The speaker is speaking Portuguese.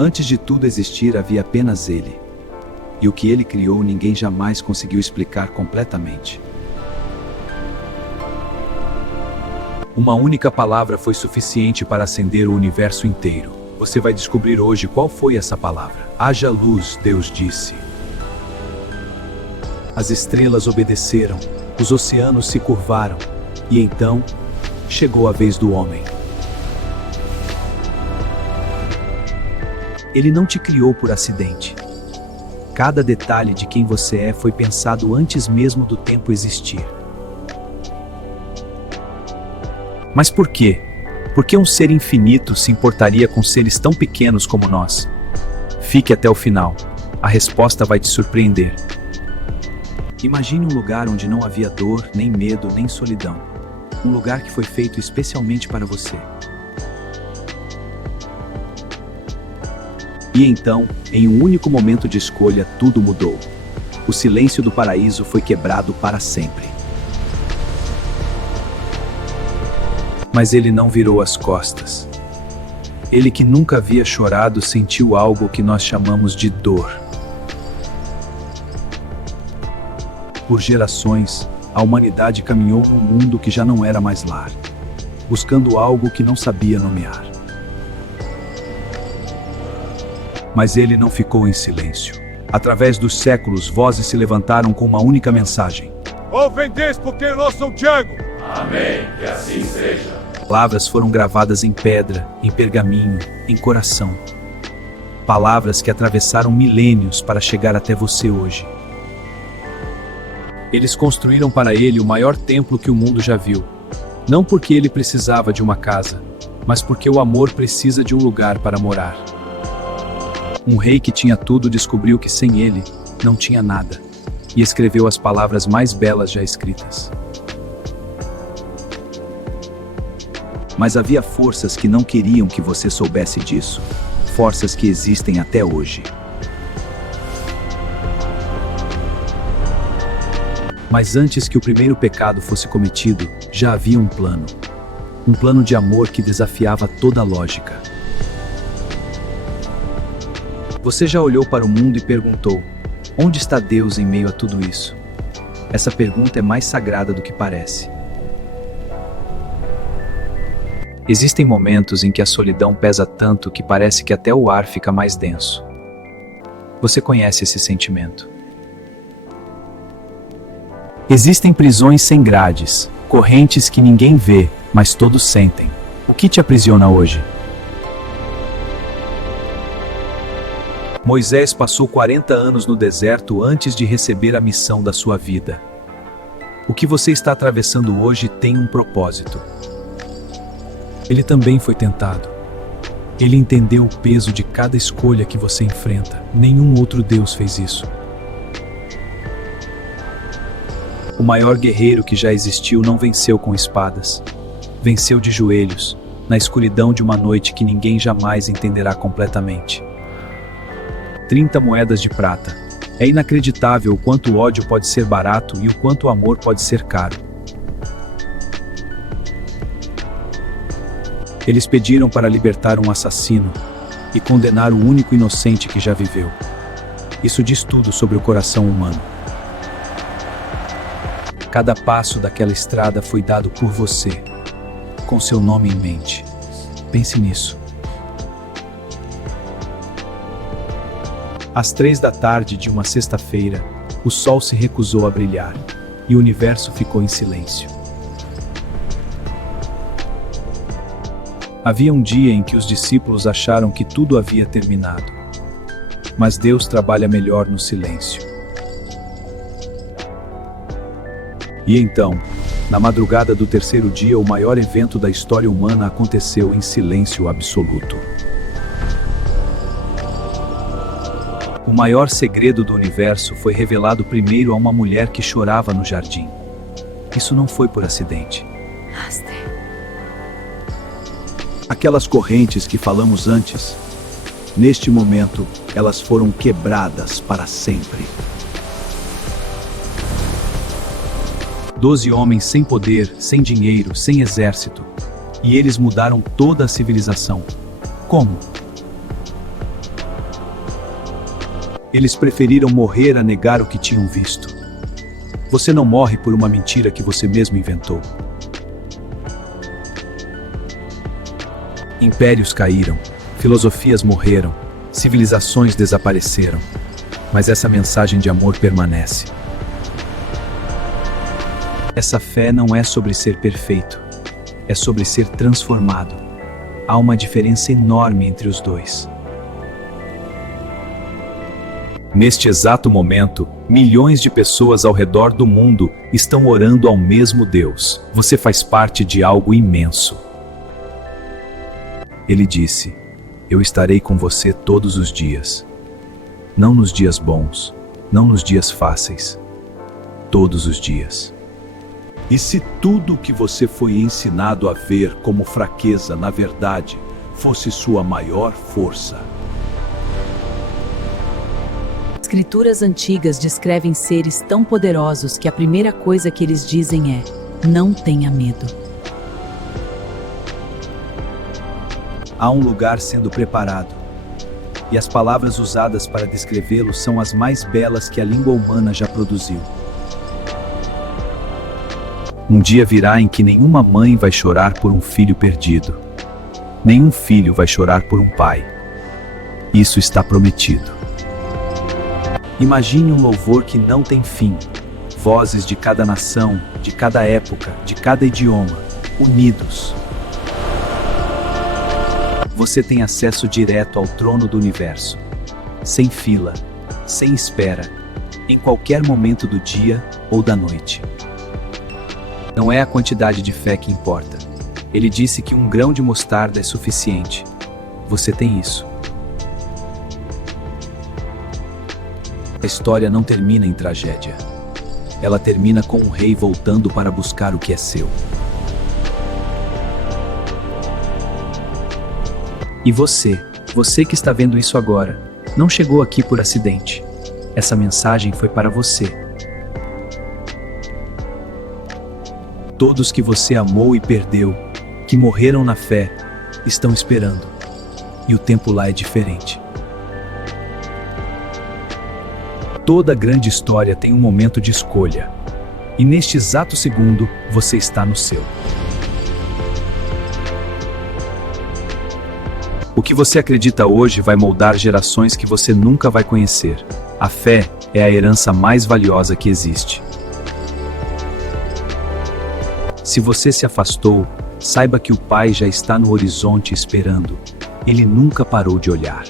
Antes de tudo existir, havia apenas ele. E o que ele criou ninguém jamais conseguiu explicar completamente. Uma única palavra foi suficiente para acender o universo inteiro. Você vai descobrir hoje qual foi essa palavra. Haja luz, Deus disse. As estrelas obedeceram, os oceanos se curvaram, e então chegou a vez do homem. Ele não te criou por acidente. Cada detalhe de quem você é foi pensado antes mesmo do tempo existir. Mas por quê? Por que um ser infinito se importaria com seres tão pequenos como nós? Fique até o final. A resposta vai te surpreender. Imagine um lugar onde não havia dor, nem medo, nem solidão. Um lugar que foi feito especialmente para você. E então, em um único momento de escolha, tudo mudou. O silêncio do paraíso foi quebrado para sempre. Mas ele não virou as costas. Ele que nunca havia chorado sentiu algo que nós chamamos de dor. Por gerações, a humanidade caminhou num mundo que já não era mais lar, buscando algo que não sabia nomear. Mas ele não ficou em silêncio. Através dos séculos, vozes se levantaram com uma única mensagem. Ofendes porque nós somos Tiago. Amém, que assim seja. Palavras foram gravadas em pedra, em pergaminho, em coração. Palavras que atravessaram milênios para chegar até você hoje. Eles construíram para ele o maior templo que o mundo já viu. Não porque ele precisava de uma casa, mas porque o amor precisa de um lugar para morar. Um rei que tinha tudo descobriu que sem ele, não tinha nada, e escreveu as palavras mais belas já escritas. Mas havia forças que não queriam que você soubesse disso. Forças que existem até hoje. Mas antes que o primeiro pecado fosse cometido, já havia um plano. Um plano de amor que desafiava toda a lógica. Você já olhou para o mundo e perguntou: onde está Deus em meio a tudo isso? Essa pergunta é mais sagrada do que parece. Existem momentos em que a solidão pesa tanto que parece que até o ar fica mais denso. Você conhece esse sentimento? Existem prisões sem grades, correntes que ninguém vê, mas todos sentem. O que te aprisiona hoje? Moisés passou 40 anos no deserto antes de receber a missão da sua vida. O que você está atravessando hoje tem um propósito. Ele também foi tentado. Ele entendeu o peso de cada escolha que você enfrenta. Nenhum outro Deus fez isso. O maior guerreiro que já existiu não venceu com espadas. Venceu de joelhos, na escuridão de uma noite que ninguém jamais entenderá completamente. 30 moedas de prata. É inacreditável o quanto o ódio pode ser barato e o quanto o amor pode ser caro. Eles pediram para libertar um assassino e condenar o único inocente que já viveu. Isso diz tudo sobre o coração humano. Cada passo daquela estrada foi dado por você, com seu nome em mente. Pense nisso. Às 3 da tarde de uma sexta-feira, o sol se recusou a brilhar e o universo ficou em silêncio. Havia um dia em que os discípulos acharam que tudo havia terminado. Mas Deus trabalha melhor no silêncio. E então, na madrugada do terceiro dia, o maior evento da história humana aconteceu em silêncio absoluto. O maior segredo do universo foi revelado primeiro a uma mulher que chorava no jardim. Isso não foi por acidente. Aquelas correntes que falamos antes, neste momento, elas foram quebradas para sempre. 12 homens sem poder, sem dinheiro, sem exército. E eles mudaram toda a civilização. Como? Eles preferiram morrer a negar o que tinham visto. Você não morre por uma mentira que você mesmo inventou. Impérios caíram, filosofias morreram, civilizações desapareceram, mas essa mensagem de amor permanece. Essa fé não é sobre ser perfeito, é sobre ser transformado. Há uma diferença enorme entre os dois. Neste exato momento, milhões de pessoas ao redor do mundo estão orando ao mesmo Deus. Você faz parte de algo imenso. Ele disse: eu estarei com você todos os dias. Não nos dias bons, não nos dias fáceis. Todos os dias. E se tudo o que você foi ensinado a ver como fraqueza, na verdade, fosse sua maior força? Escrituras antigas descrevem seres tão poderosos que a primeira coisa que eles dizem é: não tenha medo. Há um lugar sendo preparado, e as palavras usadas para descrevê-lo são as mais belas que a língua humana já produziu. Um dia virá em que nenhuma mãe vai chorar por um filho perdido. Nenhum filho vai chorar por um pai. Isso está prometido. Imagine um louvor que não tem fim. Vozes de cada nação, de cada época, de cada idioma, unidos. Você tem acesso direto ao trono do universo. Sem fila, sem espera, em qualquer momento do dia ou da noite. Não é a quantidade de fé que importa. Ele disse que um grão de mostarda é suficiente. Você tem isso. A história não termina em tragédia. Ela termina com um rei voltando para buscar o que é seu. E você que está vendo isso agora, não chegou aqui por acidente. Essa mensagem foi para você. Todos que você amou e perdeu, que morreram na fé, estão esperando. E o tempo lá é diferente. Toda grande história tem um momento de escolha. E neste exato segundo, você está no seu. O que você acredita hoje vai moldar gerações que você nunca vai conhecer. A fé é a herança mais valiosa que existe. Se você se afastou, saiba que o Pai já está no horizonte esperando. Ele nunca parou de olhar.